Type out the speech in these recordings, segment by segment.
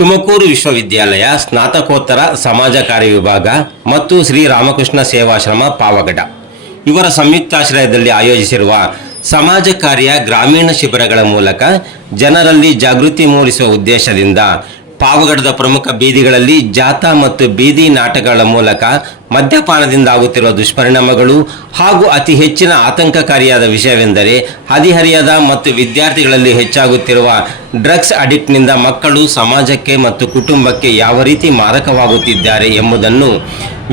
ತುಮಕೂರು ವಿಶ್ವವಿದ್ಯಾಲಯ ಸ್ನಾತಕೋತ್ತರ ಸಮಾಜ ಕಾರ್ಯ ವಿಭಾಗ ಮತ್ತು ಶ್ರೀ ರಾಮಕೃಷ್ಣ ಸೇವಾಶ್ರಮ ಪಾವಗಡ. ಇವರ ಸಂಯುಕ್ತಾಶ್ರಯದಲ್ಲಿ ಆಯೋಜಿಸಿರುವ ಸಮಾಜ ಕಾರ್ಯ ಗ್ರಾಮೀಣ ಶಿಬಿರಗಳ ಮೂಲಕ ಜನರಲ್ಲಿ ಜಾಗೃತಿ ಮೂಡಿಸುವ ಉದ್ದೇಶದಿಂದ ಪಾವಗಡದ ಪ್ರಮುಖ ಬೀದಿಗಳಲ್ಲಿ ಜಾಥಾ ಮತ್ತು ಬೀದಿ ನಾಟಕಗಳ ಮೂಲಕ ಮದ್ಯಪಾನದಿಂದ ಆಗುತ್ತಿರುವ ದುಷ್ಪರಿಣಾಮಗಳು ಹಾಗೂ ಅತಿ ಹೆಚ್ಚಿನ ಆತಂಕಕಾರಿಯಾದ ವಿಷಯವೆಂದರೆ ಹದಿಹರಿಯದ ಮತ್ತು ವಿದ್ಯಾರ್ಥಿಗಳಲ್ಲಿ ಹೆಚ್ಚಾಗುತ್ತಿರುವ ಡ್ರಗ್ಸ್ ಅಡಿಕ್ಟ್ನಿಂದ ಮಕ್ಕಳು ಸಮಾಜಕ್ಕೆ ಮತ್ತು ಕುಟುಂಬಕ್ಕೆ ಯಾವ ರೀತಿ ಮಾರಕವಾಗುತ್ತಿದ್ದಾರೆ ಎಂಬುದನ್ನು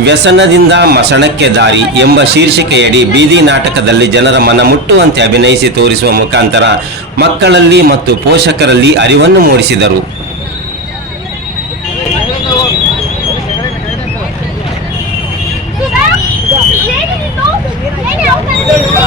ವ್ಯಸನದಿಂದ ಮಸಣಕ್ಕೆ ದಾರಿ ಎಂಬ ಶೀರ್ಷಿಕೆಯಡಿ ಬೀದಿ ನಾಟಕದಲ್ಲಿ ಜನರ ಮನ ಮುಟ್ಟುವಂತೆ ಅಭಿನಯಿಸಿ ತೋರಿಸುವ ಮುಖಾಂತರ ಮಕ್ಕಳಲ್ಲಿ ಮತ್ತು ಪೋಷಕರಲ್ಲಿ ಅರಿವನ್ನು ಮೂಡಿಸಿದರು. 감사합니다.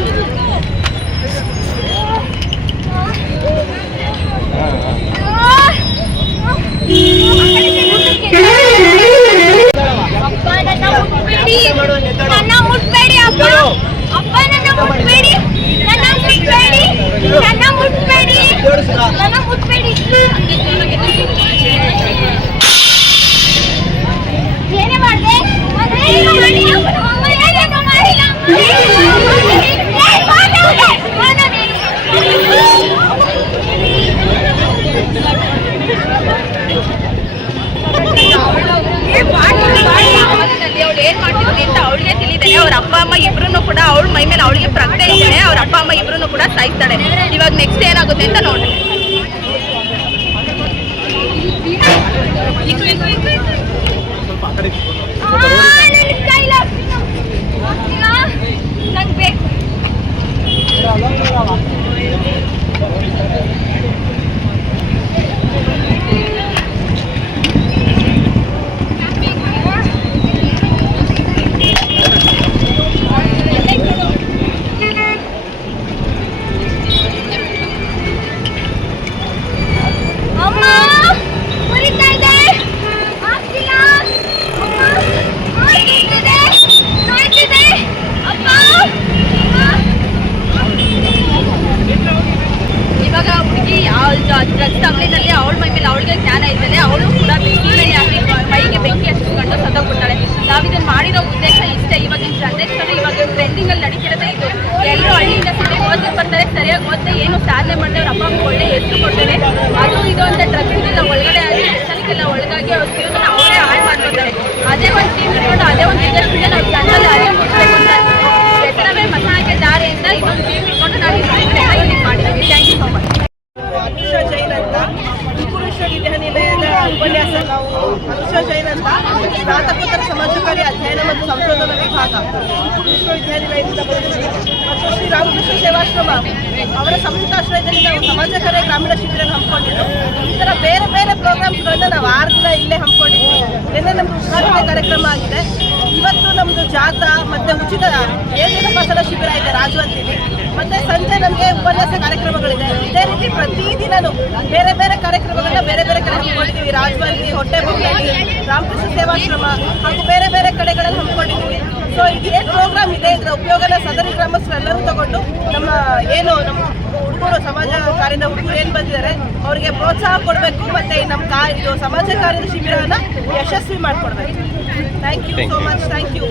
ಅಪ್ಪ ನನ್ನ ಮುಟ್ಬೇಡಿ ನನ್ನ ಮುಟ್ಬೇಡಿ ಅಪ್ಪ ಅಪ್ಪ ನನ್ನ ಮುಟ್ಬೇಡಿ ನನ್ನ ಮುಟ್ಬೇಡಿ ನನ್ನ ಮುಟ್ಬೇಡಿ ನನ್ನ ಮುಟ್ಬೇಡಿ ಏನೇ ಮಾಡಿದೆ ಏನು ಮಾಡಿಲ್ಲ ಅಮ್ಮ ಏನೇನು ಮಾಡಿಲ್ಲ ಏನ್ ಮಾಡ್ದೆ? ಅವಳು ಏನ್ ಮಾಡ್ತಿದ್ವಿ ಅಂತ ಅವಳಿಗೆ ತಿಳಿದಾನೆ ಅವ್ರ ಅಪ್ಪ ಅಮ್ಮ ಇಬ್ರು ಕೂಡ ಅವಳ ಮೈ ಮೇಲೆ ಅವಳಿಗೆ ಪ್ರಜ್ಞೆ ಇದ್ದಾನೆ ಅವ್ರ ಅಪ್ಪ ಅಮ್ಮ ಇಬ್ರು ಕೂಡ ಸಾಯ್ತಾಳೆ ಇವಾಗ ನೆಕ್ಸ್ಟ್ ಏನಾಗುತ್ತೆ ಅಂತ ನೋಡಿ ನಂಗೆ ಸಿಟಿ ಬರ್ತಾರೆ, ಸರಿಯಾಗಿ ಓದ್ತಾ ಏನು ಸಾಧನೆ ಮಾಡ್ತಾರೆ ಅವ್ರ ಅಪ್ಪ ಅಮ್ಮ ಒಳ್ಳೆ ಹೆಸರು ಕೊಡ್ತಾರೆ. ಅದು ಇದು ಅಂತ ಡ್ರಗ್ಸ್ಗೆಲ್ಲ ಒಳಗಡೆ ಆಗಿ ವ್ಯಸನಕ್ಕೆಲ್ಲ ಒಳಗಾಗಿ ಅವ್ರ ಜೀವನ ಅವರೇ ಹಾಳು ಮಾಡ್ಕೊತಾರೆ ಅದೇ ಒಂದು ಟೀಮ್ ಇಟ್ಕೊಂಡು ಅದೇ ಒಂದು ಇದರಿಂದ ನಾವು ಜನರಲ್ಲಿ ಅರಿವು ಮೂಡಿಸ್ಬೇಕು ಅಂತ ವ್ಯಸನವೇ ಮಸಾಣಕ್ಕೆ ದಾರಿಯಿಂದ ಇದೊಂದು ಟೀಮ್ ಇಟ್ಕೊಂಡು ನಾವು ಇದನ್ನ ಮಾಡಿದ್ದೀವಿ thank you so much Anusha Jain ಅಂತ ತುಮಕೂರು ವಿಶ್ವವಿದ್ಯಾನಿಲಯದ ಉಪನ್ಯಾಸ ನಾವು ಅನುಷಾ ಜೈನ್ ಅಂತ ಸ್ನಾತಕೋತ್ತರ ಸಮಾಜಕಾರಿ ಅಧ್ಯಯನ ಮತ್ತು ಸಂಶೋಧನಾ ವಿಭಾಗ ವಿಶ್ವವಿದ್ಯಾನಿಲಯದಿಂದ ಬಂದಿದ್ದೀವಿ ಮತ್ತು ಶ್ರೀ ರಾಮಕೃಷ್ಣ ಸೇವಾಶ್ರಮ ಅವರ ಸಂಯುಕ್ತಾಶ್ರಯದಲ್ಲಿ ನಾವು ಸಮಾಜ ಕಾರ್ಯ ಗ್ರಾಮೀಣ ಶಿಬಿರ ಹಮ್ಮಿಕೊಂಡಿದ್ದು. ಈ ಥರ ಬೇರೆ ಬೇರೆ ಪ್ರೋಗ್ರಾಮ್ಸ್ಗಳನ್ನು ನಾವು ಆರು ಇಲ್ಲೇ ಹಮ್ಮಿಕೊಂಡಿದ್ವಿ. ನಿನ್ನೆ ನಮ್ಮದು ಉದ್ಘಾಟನೆ ಕಾರ್ಯಕ್ರಮ ಆಗಿದೆ. ಇವತ್ತು ನಮ್ದು ಜಾತ ಮತ್ತು ಉಚಿತ ಏನಿನ ಫಸಲ ಶಿಬಿರ ಇದೆ ರಾಜವಂತಿಲಿ. ಮತ್ತೆ ಸಂಜೆ ನಮಗೆ ಉಪನ್ಯಾಸ ಕಾರ್ಯಕ್ರಮಗಳಿದೆ. ಇದೇ ರೀತಿ ಪ್ರತಿದಿನವೂ ಬೇರೆ ಬೇರೆ ಕಾರ್ಯಕ್ರಮಗಳನ್ನ ಬೇರೆ ರಾಜವಂತಿ ಹೊಟ್ಟೆಬೊಮ್ಮನಹಳ್ಳಿ ರಾಮಕೃಷ್ಣ ಸೇವಾಶ್ರಮ ಹಾಗೂ ಬೇರೆ ಬೇರೆ ಕಡೆಗಳಲ್ಲಿ ಹಮ್ಮಿಕೊಂಡಿದ್ದೀವಿ. ಸೊ ಇದು ಏನು ಪ್ರೋಗ್ರಾಮ್ ಇದೆ ಇದರ ಉಪಯೋಗನ ಸದರಿ ಗ್ರಾಮಸ್ಥರೆಲ್ಲರೂ ತಗೊಂಡು ನಮ್ಮ ಏನು ನಮ್ಮ ಹುಡುಗರು ಸಮಾಜ ಕಾರ್ಯದ ಹುಡುಗರು ಏನು ಬಂದಿದ್ದಾರೆ ಅವರಿಗೆ ಪ್ರೋತ್ಸಾಹ ಕೊಡಬೇಕು ಮತ್ತೆ ನಮ್ಮ ಕಾ ಇದು ಸಮಾಜ ಕಾರ್ಯದ ಶಿಬಿರನ ಯಶಸ್ವಿ ಮಾಡಿಕೊಡ್ಬೇಕು. Thank you so much thank you